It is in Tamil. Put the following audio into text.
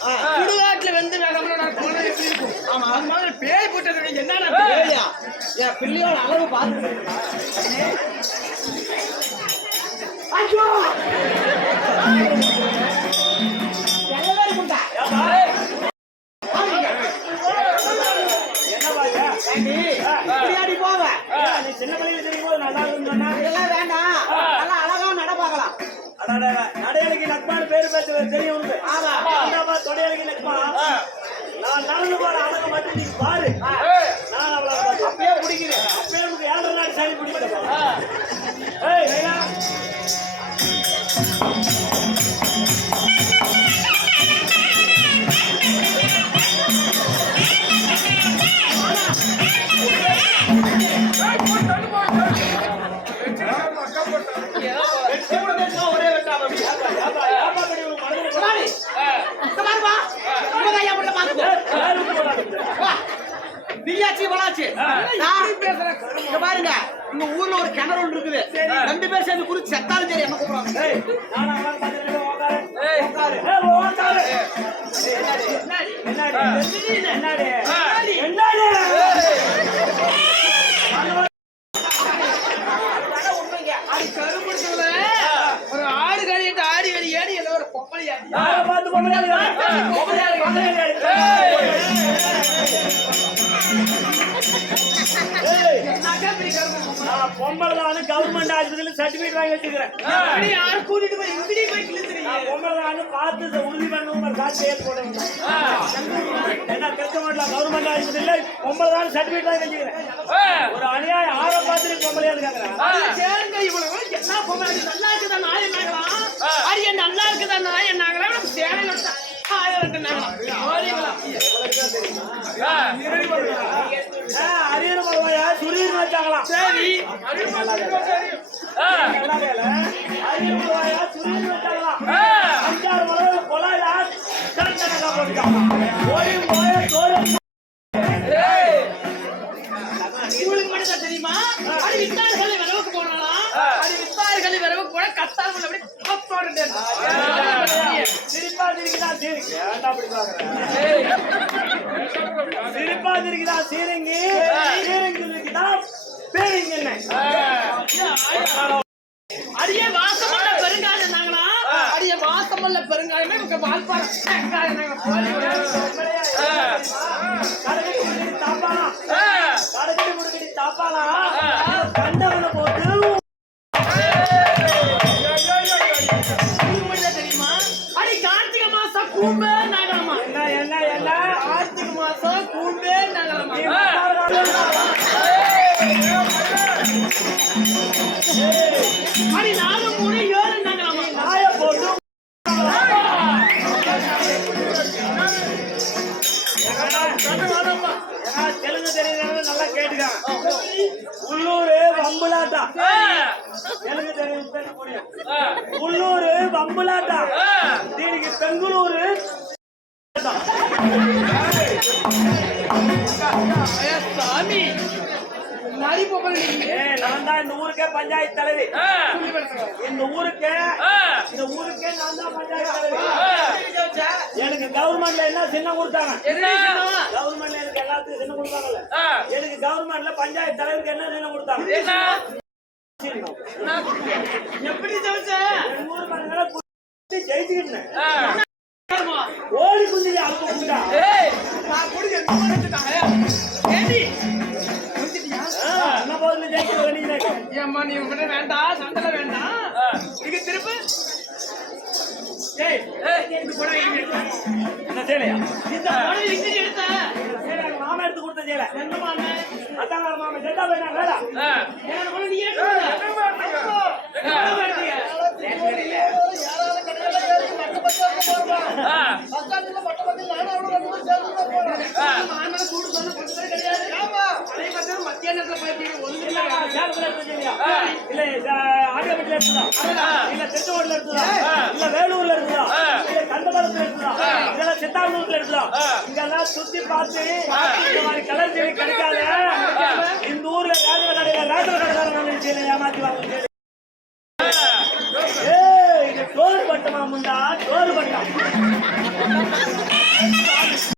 சுடுகாட்டுல வந்து போனா எப்படி இருக்கும்? ஆமா. அது மாதிரி பேய் போட்டது? ஏய்யா, என் பிள்ளையோட அளவு பார்த்து ஐயோ! இருக்குண்டா ஏண்டி, இப்படியாடி போவ? நீ சின்ன பிள்ளைங்க தெரியும் போது நல்லா சொன்னா. இதெல்லாம் வேண்டாம். நல்லா அழகா நட பார்க்கலாம் அடடட, நடையழகி லக்மான்னு பேரு பேச தெரியும் ஆமா. நான் நடந்து போற நான் இங்க பாருங்க. இந்த ஊர்ல ஒரு கிணறு ஒன்று இருக்குது. ரெண்டு பேர் சேர்ந்து குறிச்சு செத்தாலும் சரி என்ன கரும்புடுறதுல ஒரு ஆடு கழிட்டு ஆடி வெளி ஏடி ஏதோ ஒரு பொம்பளையா. பார்த்து பொம்பளையா பொம்பளையா பொம்பளை தான் கவர்மெண்ட் ஆஸ்பத்திரியில சர்டிபிகேட் வாங்கி வச்சுக்கிறேன் இப்படி யார் கூட்டிட்டு போய் இப்படி போய் நான் பொம்பளை தான் பார்த்து உறுதி பண்ணணும் காசு ஏற்று போடுங்க என்ன திருச்செங்கோட்டில் கவர்மெண்ட் ஆஸ்பத்திரியில பொம்பளை தான் சர்டிபிகேட் வாங்கி வச்சுக்கிறேன் ஒரு அநியாயம் ஆற பார்த்துட்டு பொம்பளையா இருக்காங்க சேருங்க இவ்வளவு என்ன பொம்பளை? நல்லா இருக்குதா நாய் என்னாங்களாம் அது நல்லா இருக்குதா நாய் சேலையில விட்டா ஆயிரம் அரியர் பரவாயா சுரீர் வச்சாங்களாம் சரி. சுரீர் வச்சாங்களாம் அஞ்சாறு மலை கொலாயா கணக்கணக்கா போட்டுட்டாங்க போய் போய தோறு இவளுக்கு மட்டும் தான் தெரியுமா? அது வித்தார்களை விரவுக்கு போனாலாம் அது வித்தார்களை விரவுக்கு போன உள்ள அப்படி சிரிப்பா சிரிக்குதா சீரிங்க. ஏன்டா அப்படி பாக்குற சிரிப்பா சிரிக்குதா சீரங்கி. சீரங்கி இருக்குதா பேரிங்க என்ன? அடியே வாசமல்ல பெருங்காயம் நாங்களா அடியே வாசமல்ல பெருங்காயமே முடுக்கடி தாப்பாலாம் கண்டவனை போட்டு தெரியுமா அடி கார்த்திகை மாசம் கூம்பே நகரமா? என்ன என்ன என்ன? கார்த்திகை மாசம் கூம்பே நகரமா? நீ அடி நாலு மூணு ஏழு நகரமா நாய போட்டு ஏன்னா, தெலுங்கு தெரியுறவங்க நல்லா கேட்டுக்க உள்ளூரு வம்புலாட்டா தெலுங்கு தெரியும் தெரிய முடியும் உள்ளூரு வம்புலாட்டா దీనికి பெங்களூரு ஏ நான் தான் இந்த ஊருக்கே பஞ்சாயத்து தலைவி. இந்த ஊருக்கே இந்த ஊருக்கே நான் தான் பஞ்சாயத்து தலைவி. எனக்கு கவர்மெண்ட்ல என்ன சின்ன கொடுத்தாங்க? கவர்மெண்ட்ல எனக்கு எல்லாத்துக்கும் சின்ன கொடுத்தாங்கல்ல. எனக்கு கவர்மெண்ட்ல பஞ்சாயத்து தலைவருக்கு என்ன சின்ன கொடுத்தாங்க? எப்படி ஜெயிச்சுக்கிட்டேன். ஓடி அவங்க குண்டா. நான் குடிக்க ஏம்மா நீ உங்ககிட்ட வேண்டாம் சண்டை வேண்டாம் இங்க திருப்பு. ஏய் இந்த இங்க என்ன இந்த எடுத்த. எங்க மாமா எடுத்து கொடுத்த செய்யல என்னமா அண்ணன் அத்தாங்க மாமா. செத்தா போயினா வேடா என்ன கூட நீ எடுத்து சேலத்துல எடுத்து செய்யலையா இல்ல ஆடியோபட்டில எடுத்துதா இல்ல திருச்செங்கோடுல எடுத்துதா இல்ல வேலூர்ல எடுத்துதா இல்ல கண்டபலத்துல எடுத்துதா இல்ல சித்தாந்தூர்ல எடுத்துதா இங்கெல்லாம் சுத்தி பார்த்து இந்த மாதிரி கலர் செடி கிடைக்காத இந்த ஊர்ல ரேஷன் கடையில கடைக்காரங்க செய்யல ஏமாத்தி வாங்க